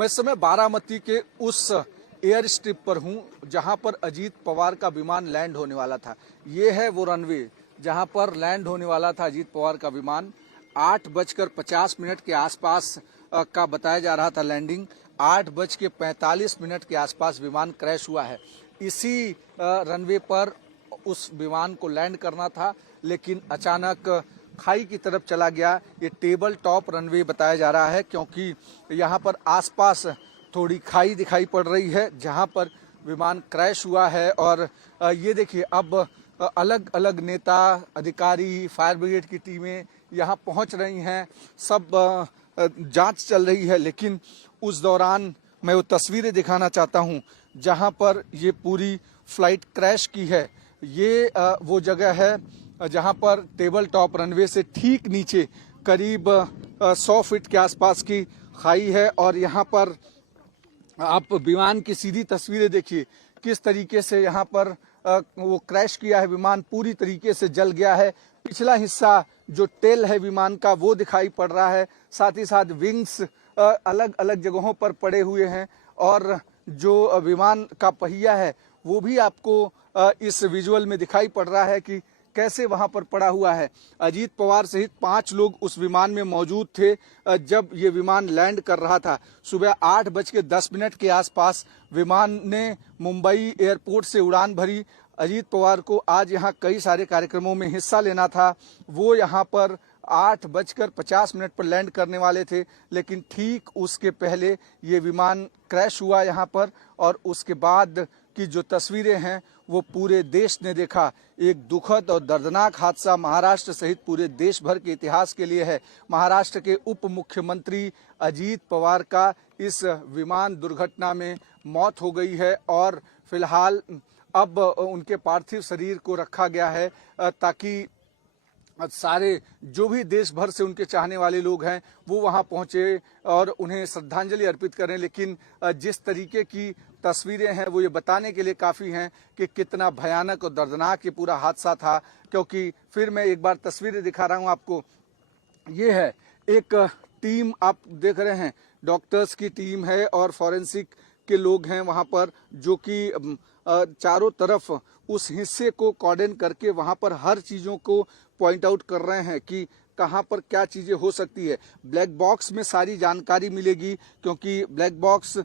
मैं इस समय बारामती के उस एयर स्ट्रिप पर हूं जहां पर अजीत पवार का विमान लैंड होने वाला था। ये है वो रनवे जहां पर लैंड होने वाला था अजीत पवार का विमान। 8:50 के आसपास का बताया जा रहा था लैंडिंग। 8:45 के आसपास विमान क्रैश हुआ है। इसी रनवे पर उस विमान को लैंड करना था, लेकिन अचानक खाई की तरफ चला गया। ये टेबल टॉप रनवे बताया जा रहा है क्योंकि यहाँ पर आसपास थोड़ी खाई दिखाई पड़ रही है जहाँ पर विमान क्रैश हुआ है। और ये देखिए, अब अलग अलग नेता, अधिकारी, फायर ब्रिगेड की टीमें यहाँ पहुँच रही हैं। सब जांच चल रही है, लेकिन उस दौरान मैं वो तस्वीरें दिखाना चाहता हूँ जहाँ पर ये पूरी फ्लाइट क्रैश की है। ये वो जगह है जहां पर टेबल टॉप रनवे से ठीक नीचे करीब 100 फीट के आसपास की खाई है। और यहां पर आप विमान की सीधी तस्वीरें देखिए किस तरीके से यहां पर वो क्रैश किया है। विमान पूरी तरीके से जल गया है। पिछला हिस्सा जो टेल है विमान का वो दिखाई पड़ रहा है, साथ ही साथ विंग्स अलग अलग जगहों पर पड़े हुए हैं। और जो विमान का पहिया है वो भी आपको इस विजुअल में दिखाई पड़ रहा है कि कैसे वहां पर पड़ा हुआ है। अजीत पवार सहित 5 लोग उस विमान में मौजूद थे जब ये विमान लैंड कर रहा था। सुबह 8:10 के आसपास विमान ने मुंबई एयरपोर्ट से उड़ान भरी। अजीत पवार को आज यहाँ कई सारे कार्यक्रमों में हिस्सा लेना था। वो यहाँ पर 8:50 पर लैंड करने वाले थे, लेकिन ठीक उसके पहले ये विमान क्रैश हुआ यहाँ पर। और उसके बाद की जो तस्वीरें हैं वो पूरे देश ने देखा। एक दुखद और दर्दनाक हादसा महाराष्ट्र सहित पूरे देश भर के इतिहास के लिए है। महाराष्ट्र के उप मुख्यमंत्री अजीत पवार का इस विमान दुर्घटना में मौत हो गई है और फिलहाल अब उनके पार्थिव शरीर को रखा गया है ताकि सारे जो भी देश भर से उनके चाहने वाले लोग हैं वो वहां पहुंचे और उन्हें श्रद्धांजलि अर्पित करें। लेकिन जिस तरीके की तस्वीरें हैं वो ये बताने के लिए काफ़ी हैं कि कितना भयानक और दर्दनाक ये पूरा हादसा था। क्योंकि फिर मैं एक बार तस्वीरें दिखा रहा हूं आपको। ये है एक टीम, आप देख रहे हैं, डॉक्टर्स की टीम है और फॉरेंसिक के लोग हैं वहां पर, जो कि चारों तरफ उस हिस्से को कॉर्डन करके वहां पर हर चीज़ों को पॉइंट आउट कर रहे हैं कि कहां पर क्या चीजें हो सकती है। ब्लैक बॉक्स में सारी जानकारी मिलेगी क्योंकि ब्लैक बॉक्स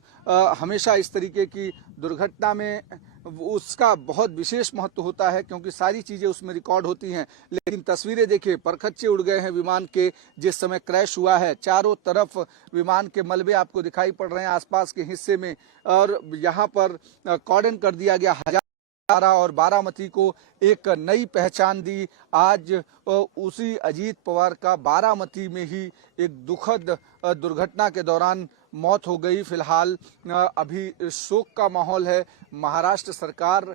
हमेशा इस तरीके की दुर्घटना में उसका बहुत विशेष महत्व होता है क्योंकि सारी चीजें उसमें रिकॉर्ड होती हैं। लेकिन तस्वीरें देखिए, परखच्चे उड़ गए हैं विमान के जिस समय क्रैश हुआ है। चारों तरफ विमान के मलबे आपको दिखाई पड़ रहे हैं आसपास के हिस्से में। और यहाँ पर कॉर्डन कर दिया गया। और बारामती को एक नई पहचान दी। आज उसी अजीत पवार का बारामती में ही एक दुखद दुर्घटना के दौरान मौत हो गई। फिलहाल अभी शोक का माहौल है। महाराष्ट्र सरकार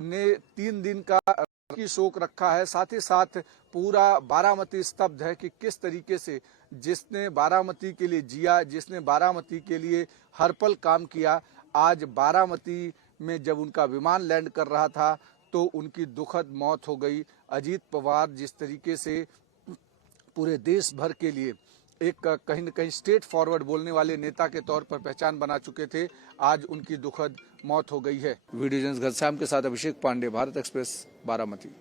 ने 3 दिन का की शोक रखा है। साथ ही साथ पूरा बारामती स्तब्ध है कि किस तरीके से जिसने बारामती के लिए जिया, जिसने बारामती के लिए हर पल काम किया, आज बारामती में जब उनका विमान लैंड कर रहा था तो उनकी दुखद मौत हो गई। अजीत पवार जिस तरीके से पूरे देश भर के लिए एक कहीं न कहीं स्ट्रेट फॉरवर्ड बोलने वाले नेता के तौर पर पहचान बना चुके थे, आज उनकी दुखद मौत हो गई है। वीडियो जर्नलिस्ट घनश्याम के साथ अभिषेक पांडे, भारत एक्सप्रेस, बारामती।